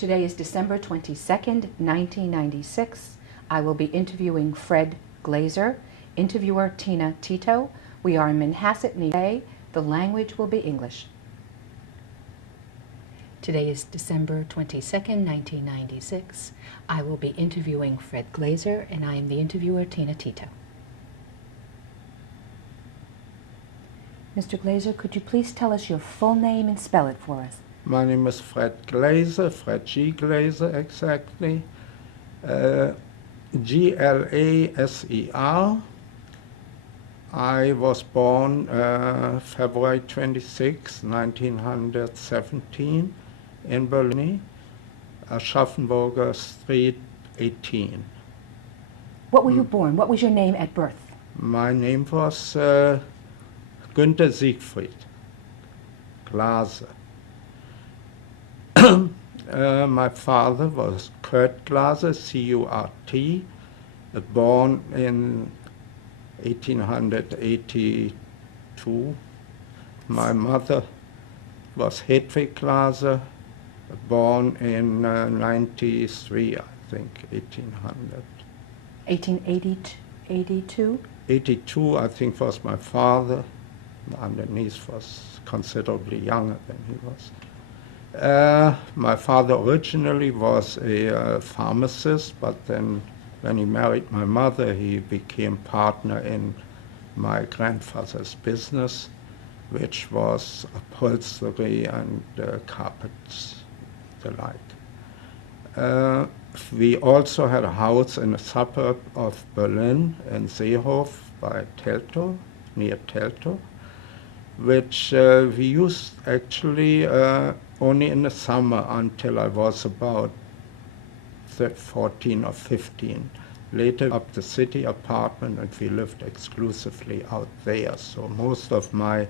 Today is December 22nd, 1996. I will be interviewing Fred Glaser, interviewer Tina Tito. We are in Manhasset, New York. The language will be English. Today is December 22nd, 1996. I will be interviewing Fred Glaser, and I am the interviewer Tina Tito. Mr. Glaser, could you please tell us your full name and spell it for us? My name is Fred Glaser, Fred G. Glaser exactly, Glaser. I was born February 26, 1917 in Berlin, Aschaffenburger Street 18. What were you born? What was your name at birth? My name was Günther Siegfried Glaser. My father was Kurt Glaser, C-U-R-T, born in 1882. My mother was Hedwig Glaser, born in 93, I think, 1800. 1882? 82, I think, was my father. Underneath was considerably younger than he was. My father originally was a pharmacist, but then when he married my mother, he became partner in my grandfather's business, which was upholstery and carpets, the like. We also had a house in a suburb of Berlin, in Seehof by Teltow, near Teltow, which we used actually only in the summer until I was about 14 or 15. Later up the city apartment, and we lived exclusively out there. So most of my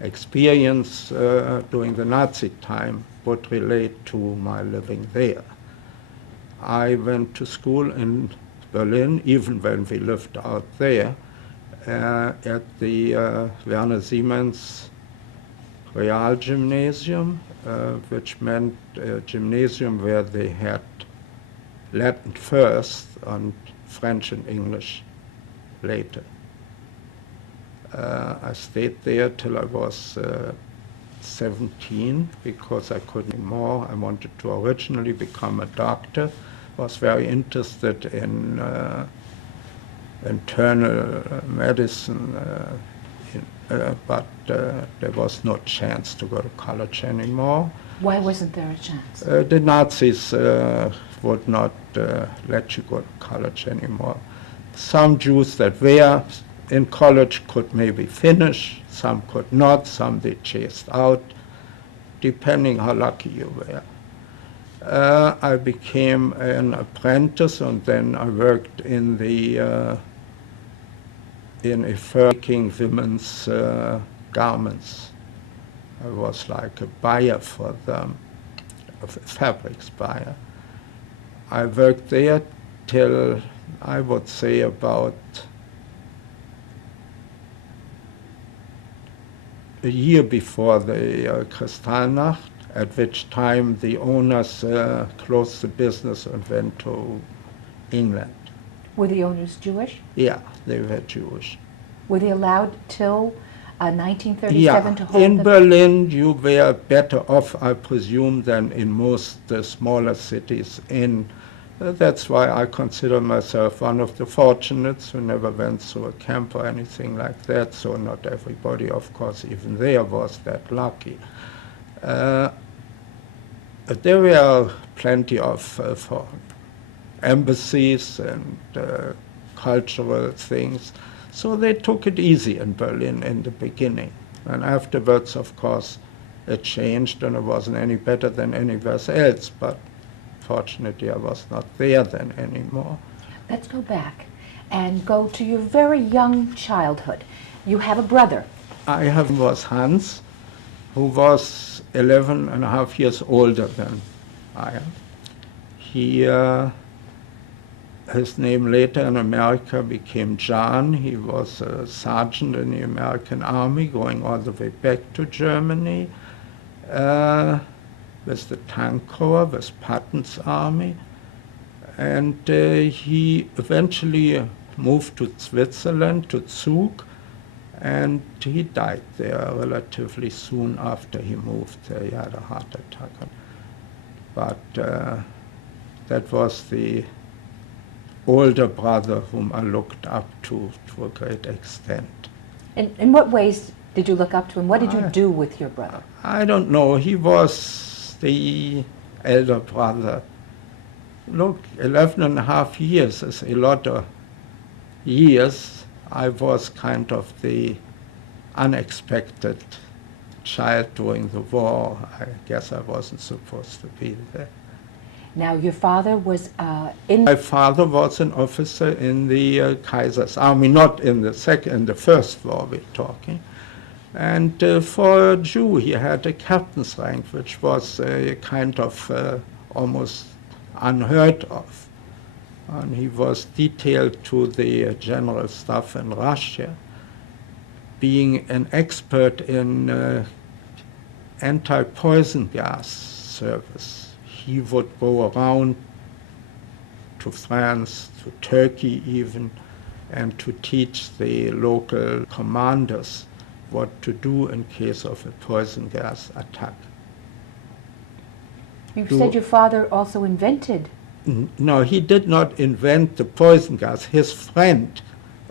experience during the Nazi time would relate to my living there. I went to school in Berlin, even when we lived out there, at the Werner Siemens Real Gymnasium, which meant a gymnasium where they had Latin first and French and English later. I stayed there till I was 17 because I couldn't anymore. I wanted to originally become a doctor, was very interested in internal medicine, but there was no chance to go to college anymore. Why wasn't there a chance? The Nazis would not let you go to college anymore. Some Jews that were in college could maybe finish, some could not, some they chased out, depending how lucky you were. I became an apprentice, and then I worked in the in a making women's garments. I was like a buyer for them, a fabrics buyer. I worked there till, I would say, about a year before the Kristallnacht, at which time the owners closed the business and went to England. Were the owners Jewish? Yeah, they were Jewish. Were they allowed till 1937 to hold in Berlin you were better off, I presume, than in most smaller cities. That's why I consider myself one of the fortunates who never went through a camp or anything like that, so not everybody, of course, even there was that lucky. There were plenty of embassies and cultural things, so they took it easy in Berlin in the beginning. And afterwards, of course, it changed, and it wasn't any better than anywhere else, but fortunately I was not there then anymore. Let's go back and go to your very young childhood. You have a brother. Was Hans, who was 11 and a half years older than I am. His name later in America became John. He was a sergeant in the American Army going all the way back to Germany. with the Tank Corps, with Patton's army. And he eventually moved to Switzerland, to Zug, and he died there relatively soon after he moved there. He had a heart attack. But that was the older brother whom I looked up to a great extent. And in what ways did you look up to him? What did you do with your brother? I don't know. He was the elder brother. Look, 11 and a half years is a lot of years. I was kind of the unexpected child during the war. I guess I wasn't supposed to be there. Now, your father was in... My father was an officer in the Kaiser's army, not in the first war we're talking. And for a Jew, he had a captain's rank, which was kind of almost unheard of. And he was detailed to the general staff in Russia, being an expert in anti-poison gas service. He would go around to France, to Turkey even, and to teach the local commanders what to do in case of a poison gas attack. You said your father also invented... No, he did not invent the poison gas. His friend,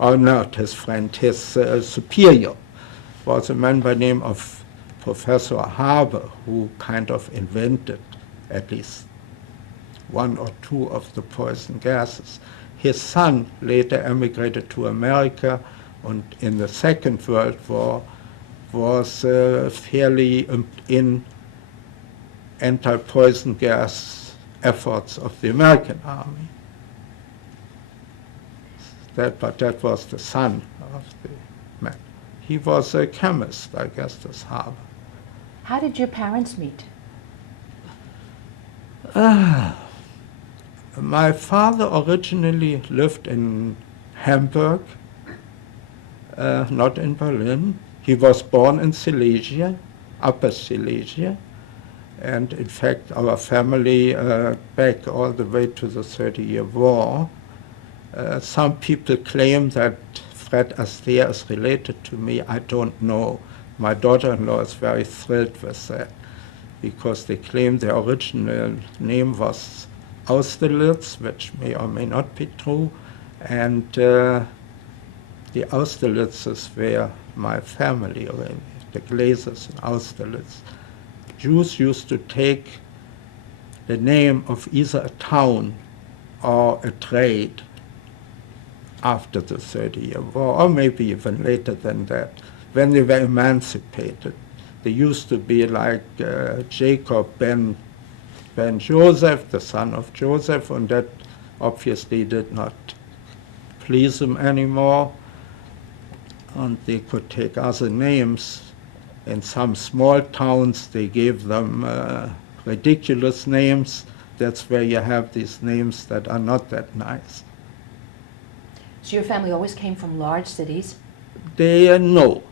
or not his friend, his superior was a man by the name of Professor Haber, who kind of invented at least one or two of the poison gases. His son later emigrated to America, and in the Second World War was fairly in anti-poison gas efforts of the American army. But that was the son of the man. He was a chemist, I guess, this Haber. How did your parents meet? My father originally lived in Hamburg, not in Berlin. He was born in Silesia, Upper Silesia. And in fact, our family, back all the way to the 30-year war, some people claim that Fred Astaire is related to me. I don't know. My daughter-in-law is very thrilled with that, because they claim the original name was Austerlitz, which may or may not be true, and the Austerlitzes were my family, the Glasers in Austerlitz. Jews used to take the name of either a town or a trade after the 30-year war, or maybe even later than that, when they were emancipated. They used to be like Jacob ben Joseph, the son of Joseph, and that obviously did not please them anymore. And they could take other names. In some small towns, they gave them ridiculous names. That's where you have these names that are not that nice. So your family always came from large cities? No.